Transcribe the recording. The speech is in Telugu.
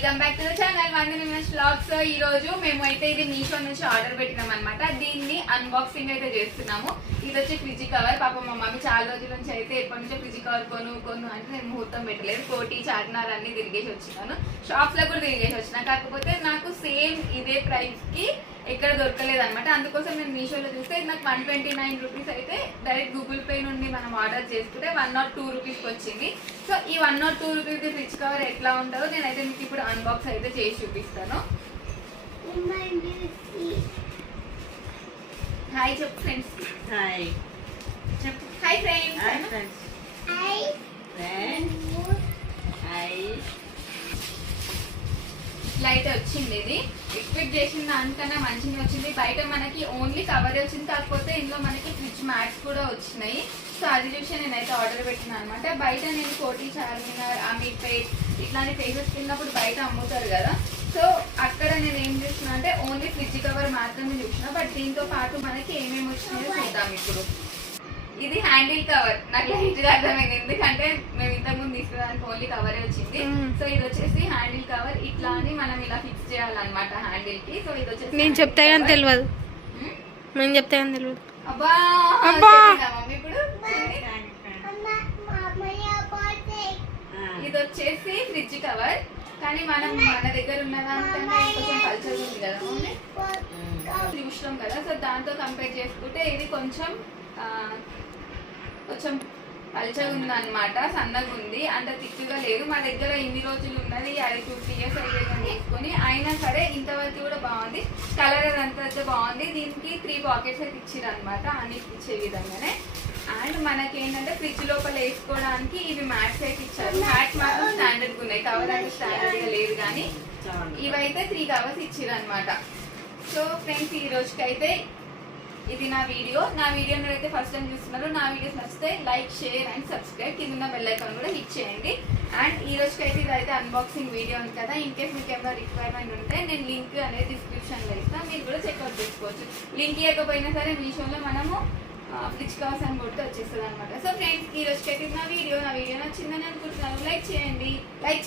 Welcome back to the channel వందని blogs ఈ రోజు మేము అయితే ఇది మీషో నుంచి ఆర్డర్ పెట్టినాం అనమాట దీన్ని అన్బాక్సింగ్ అయితే చేస్తున్నాము. ఇది వచ్చి ఫ్రిడ్జ్ కవర్ పాప మా మమ్మీ చాలా రోజుల నుంచి అయితే ఎప్పటి నుంచో ఫ్రిడ్జ్ కవర్ కొను కొను అంటే నేను ముహూర్తం పెట్టలేదు. కోటి చార్మినార్ అన్ని తిరిగేసి వచ్చినాను. షాప్స్లో కూడా తిరిగేసి వచ్చిన. కాకపోతే నాకు సేమ్ ఇదే ప్రైస్కి ఎక్కడ దొరకలేదు అనమాట అందుకోసం నేను మీషోలో చూస్తే ఇది నాకు వన్ ట్వంటీ నైన్ రూపీస్ అయితే డైరెక్ట్ గూగుల్ పే నుండి మనం ఆర్డర్ చేసుకుంటే వన్ నాట్ టూ రూపీస్కి వచ్చింది. సో ఈ one not two rupees fridge cover ఎట్లా ఉంటుందో నేనైతే మీకు ఇప్పుడు అన్బాక్స్ అయితే చేసి చూపిస్తాను. హాయ్ చెప్పు ఫ్రెండ్స్. హాయ్. చెప్పు. Hi friends. Hi friends. Friends ఇట్లా అయితే వచ్చింది ఇది. ఎక్స్పెక్ట్ చేసిన దానికన్నా మంచిగా వచ్చింది. బయట మనకి ఓన్లీ కవర్ వచ్చింది. కాకపోతే ఇందులో మనకి ఫ్రిడ్జ్ మ్యాట్స్ కూడా వచ్చినాయి. సో అది చూసి నేనైతే ఆర్డర్ పెట్టిన అనమాట బయట నేను కోటి చార్మినార్ అమీర్పేట్ ఇట్లాంటి ప్లేసెస్ తిన్నప్పుడు బయట అమ్ముతారు కదా. సో అక్కడ నేను ఏం చేసిన అంటే ఓన్లీ ఫ్రిడ్జ్ కవర్ మాత్రమే చూసిన. బట్ దీంతో పాటు మనకి ఏమేమి వచ్చినాయో చూద్దాం ఇప్పుడు. ఇది హ్యాండిల్ కవర్. నాకు లైట్గా అర్థమైంది. ఎందుకంటే మేము ఇంతకు ముందు తీసుకోవడానికి ఓన్లీ కవరే వచ్చింది. సో ఇది వచ్చేసి హ్యాండిల్ కవర్. ఇట్లా అని మనం ఇలా ఫిక్స్ చేయాలన్నమాట హ్యాండిల్కి. సో ఇది వచ్చేసి నేను చెప్తే కానీ cover. తెలియదు నేను చెప్తే కానీ తెలియదు అబ్బా! అబ్బా. చెప్పిందా మమ్మీ ఇప్పుడు? ఇది వచ్చేసి ఫ్రిడ్జ్ కవర్ కానీ మనం మన దగ్గర ఉన్న కొంచెం కల్చర్ ఉంది కదా చూసినాం కదా. సో దాంతో కంపేర్ చేసుకుంటే ఇది కొంచెం ఆ, కొంచెం పల్చగా ఉంది అనమాట సన్నగా ఉంది అంత తిక్కుగా లేదు. మా దగ్గర ఇన్ని రోజులు ఉన్నది అది టూ త్రీ ఇయర్స్ అయ్యేదని తీసుకొని అయినా సరే ఇంతవరకు కూడా బాగుంది. కలర్ అదంతా బాగుంది. దీనికి త్రీ పాకెట్స్ అయితే ఇచ్చారు అనమాట అని ఇచ్చే విధంగానే. అండ్ మనకి ఏంటంటే ఫ్రిడ్జ్ లోపల వేసుకోవడానికి ఇవి మ్యాట్స్ అయితే ఇచ్చారు. మ్యాట్ మాత్రం స్టాండర్డ్ ఉన్నాయి. కవర్ అంటే స్టాండర్డ్ లేదు కానీ ఇవైతే త్రీ కవర్స్ ఇచ్చిరనమాట అనమాట సో ఫ్రెండ్స్ ఈ రోజుకైతే ఇది నా వీడియో. నా వీడియో అయితే ఫస్ట్ టైం చూస్తున్నారు నా వీడియోస్ నచ్చితే లైక్ షేర్ అండ్ సబ్స్క్రైబ్ కింద ఉన్న బెల్ ఐకాన్ కూడా హిట్ చేయండి. అండ్ ఈ రోజుకైతే ఇదైతే అన్బాక్సింగ్ వీడియో ఉంది కదా. ఇన్ కేస్ మీకు ఏమైనా రిక్వైర్మెంట్ ఉంటే నేను లింక్ అనేది డిస్క్రిప్షన్లో ఇస్తాను మీరు కూడా చెక్అవుట్ చేసుకోవచ్చు. లింక్ ఇవ్వకపోయినా సరే మీషోలో మనము ఫ్రిడ్జ్ కవర్స్ అని కొడితే వచ్చేస్తుంది అనమాట సో ఫ్రెండ్స్ ఈ రోజుకైతే నా వీడియో. నా వీడియో నచ్చిందని అనుకుంటున్నాను. లైక్ చేయండి. లైక్